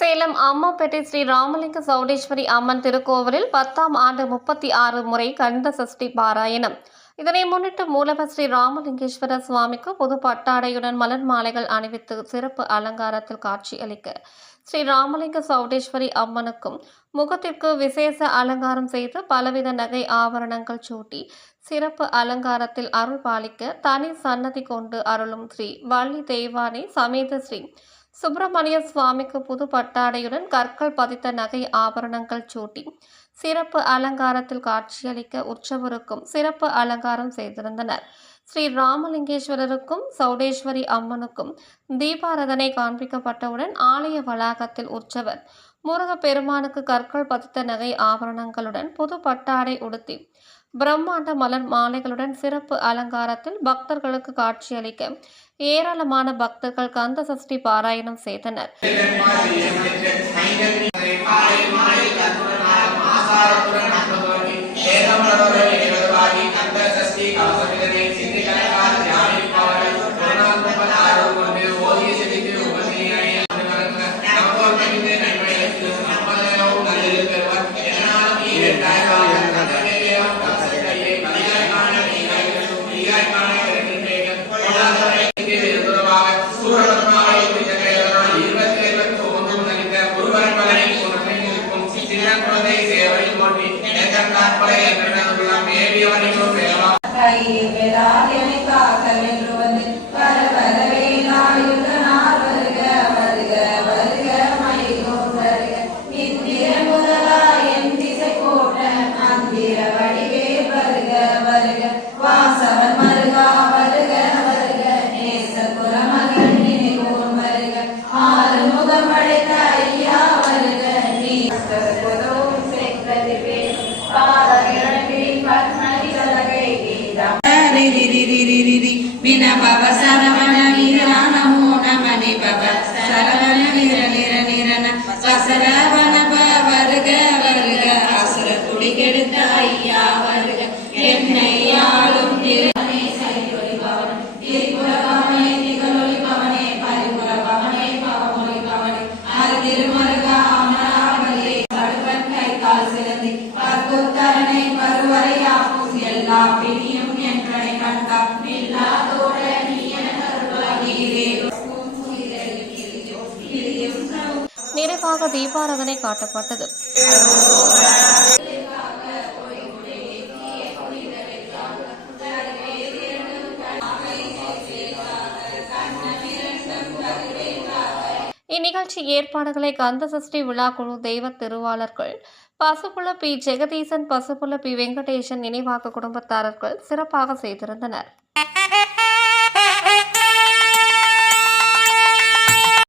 சேலம் அம்மாப்பேட்டை ஸ்ரீ ராமலிங்க சௌடேஸ்வரி அம்மன் திருக்கோவிலில் 10ஆம் ஆண்டு 36 முறை கந்த சஷ்டி பாராயணம். இதனை முன்னிட்டு மூலவர் ஸ்ரீ ராமலிங்கேஸ்வர சுவாமிக்கு புது பட்டாடையுடன் மலர் மாலைகள் அணிவித்து சிறப்பு அலங்காரத்தில் காட்சியளிக்க ஸ்ரீ ராமலிங்க சௌடேஸ்வரி அம்மனுக்கும் முகத்திற்கு விசேஷ அலங்காரம் செய்து பலவித நகை ஆபரணங்கள் சூட்டி சிறப்பு அலங்காரத்தில் அருள் பாலிக்க தனி சன்னதி கொண்டு அருளும் ஸ்ரீ வள்ளி தெய்வானை சமேத ஸ்ரீ சுப்பிரமணிய சுவாமிக்கு புது பட்டாடையுடன் கற்கள் பதித்த நகை ஆபரணங்கள் சூட்டி சிறப்பு அலங்காரத்தில் காட்சியளிக்க உற்சவருக்கும் சிறப்பு அலங்காரம் செய்திருந்தனர். ஸ்ரீ ராமலிங்கேஸ்வரருக்கும் சௌடேஸ்வரி அம்மனுக்கும் தீபாராதனை காண்பிக்கப்பட்டவுடன் ஆலய வளாகத்தில் உற்சவர் முருகப்பெருமானுக்கு கற்கள் பதித்த நகை ஆபரணங்களுடன் புது பட்டாடை உடுத்தி பிரம்மாண்ட மலர் மாலைகளுடன் சிறப்பு அலங்காரத்தில் பக்தர்களுக்கு காட்சியளிக்க ஏராளமான பக்தர்கள் கந்த சஷ்டி பாராயணம் செய்தனர். Bina baba saravana nirana mona mani baba saravana nirana nirana sasaravana baba varga varga asura kudi kedutha ayya varga ennaiyarum nirane sairoli bavana tiripura bavane tigaloli bavane paripura bavane pavamoli bavane adirumarga amaravali saduvan kai kaal silandi parkuttarane paruvaraya pusi ella piniyum entrane kanda illa நிறைவாக தீபாராதனை காட்டப்பட்டது. இந்நிகழ்ச்சி ஏற்பாடுகளை கந்த சஷ்டி விழா குழு தெய்வ திருவாளர்கள் பசுப்புல B Jagadeesan, பசுப்புல B Venkatesan நினைவாக குடும்பத்தாரர்கள் சிறப்பாக செய்திருந்தனர்.